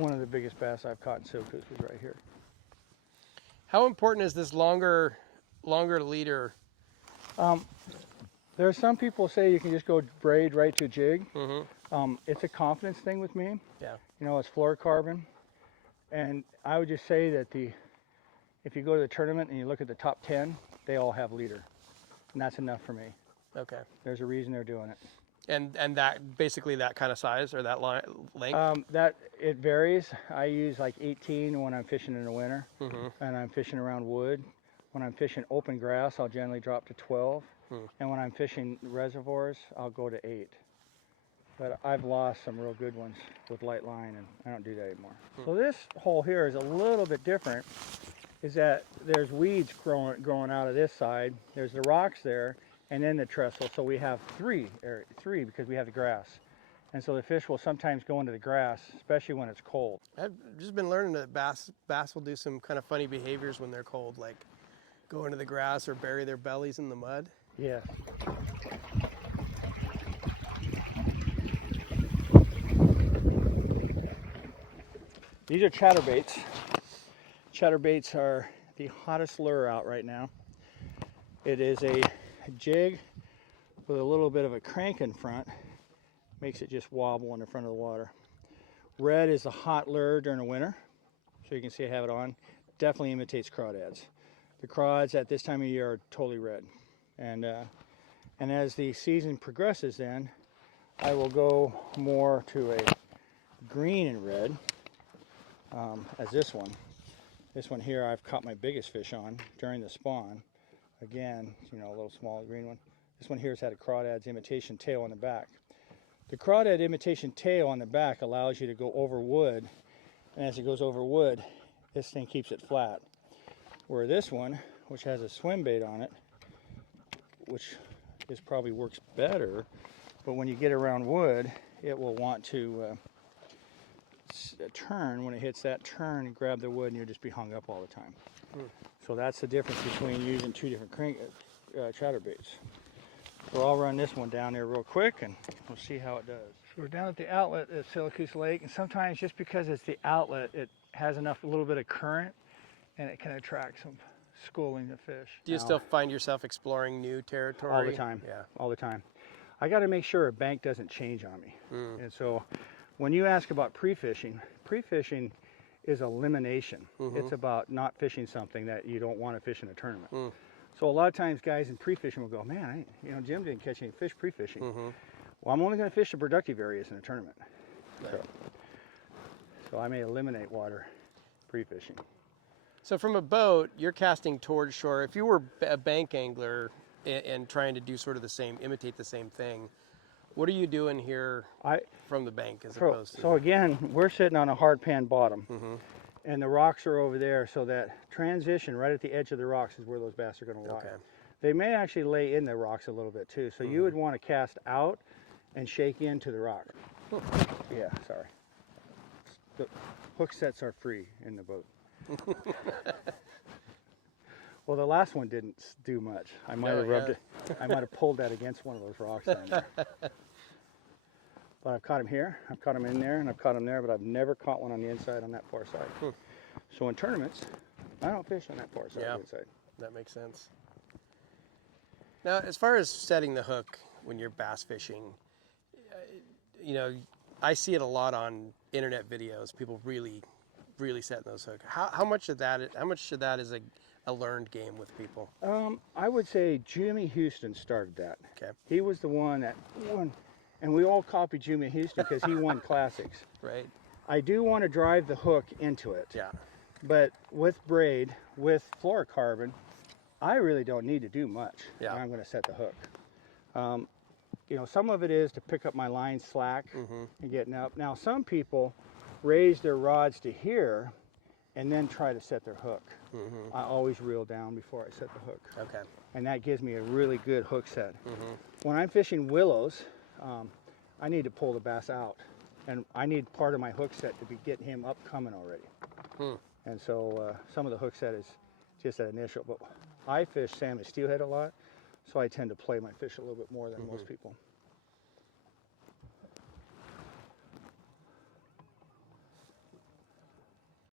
One of the biggest bass I've caught in Siltcoos was right here. How important is this longer leader? There are some people say you can just go braid right to jig. Mm-hmm. It's a confidence thing with me. Yeah. You know, it's fluorocarbon. And I would just say that if you go to the tournament and you look at the top 10, they all have leader. And that's enough for me. Okay. There's a reason they're doing it. And that basically that kind of size or that length? That it varies. I use like 18 when I'm fishing in the winter, Mm-hmm. and I'm fishing around wood. When I'm fishing open grass, I'll generally drop to 12. And when I'm fishing reservoirs, I'll go to 8. But I've lost some real good ones with light line, and I don't do that anymore. So this hole here is a little bit different, is that there's weeds growing out of this side. There's the rocks there, and then the trestle. So we have three because we have the grass. And so the fish will sometimes go into the grass, especially when it's cold. I've just been learning that bass will do some kind of funny behaviors when they're cold, like go into the grass or bury their bellies in the mud. Yeah. These are chatterbaits. Chatterbaits are the hottest lure out right now. It is a jig with a little bit of a crank in front. Makes it just wobble in the front of the water. Red is a hot lure during the winter. So you can see I have it on. Definitely imitates crawdads. The crawdads at this time of year are totally red. And as the season progresses then, I will go more to a green and red, as this one. This one here I've caught my biggest fish on during the spawn. Again, you know, a little small green one. This one here has had a crawdad's imitation tail on the back. The crawdad imitation tail on the back allows you to go over wood, and as it goes over wood, this thing keeps it flat. Where this one, which has a swim bait on it, which probably works better, but when you get around wood, it will want to turn. When it hits that turn and grab the wood, and you'll just be hung up all the time. So that's the difference between using two different chatterbaits. So I'll run this one down there real quick and we'll see how it does. So we're down at the outlet at Siltcoos Lake, and sometimes just because it's the outlet, it has a little bit of current, and it can attract some schooling of fish. Do you still find yourself exploring new territory? All the time. Yeah, all the time. I got to make sure a bank doesn't change on me. And so when you ask about pre-fishing is elimination. It's about not fishing something that you don't want to fish in a tournament. So a lot of times guys in pre-fishing will go, man, Jim didn't catch any fish pre-fishing. Well, I'm only going to fish the productive areas in a tournament. Right. So I may eliminate water pre-fishing. So from a boat, you're casting towards shore. If you were a bank angler and trying to do sort of imitate the same thing, what are you doing here from the bank as opposed to? So again, we're sitting on a hard pan bottom, and the rocks are over there, so that transition right at the edge of the rocks is where those bass are going to lie. Okay. They may actually lay in the rocks a little bit too, so you would want to cast out and shake into the rock. Yeah, sorry. The hook sets are free in the boat. Well, the last one didn't do much. I might have rubbed it. I might have pulled that against one of those rocks down there. But I've caught him here, I've caught him in there, and I've caught him there, but I've never caught one on the inside on that far side. So in tournaments, I don't fish on that far side of the inside. That makes sense. Now, as far as setting the hook when you're bass fishing, I see it a lot on internet videos. People really setting those hooks. How much of that is a learned game with people? I would say Jimmy Houston started that. Okay. He was the one that won, and we all copied Jimmy Houston because he won classics. Right. I do want to drive the hook into it. Yeah. But with braid, with fluorocarbon, I really don't need to do much when I'm going to set the hook. Some of it is to pick up my line slack and getting up. Now, some people raise their rods to here and then try to set their hook. I always reel down before I set the hook. Okay. And that gives me a really good hook set. When I'm fishing willows, I need to pull the bass out, and I need part of my hook set to be getting him up coming already. And so some of the hook set is just that initial, but I fish salmon steelhead a lot, so I tend to play my fish a little bit more than most people.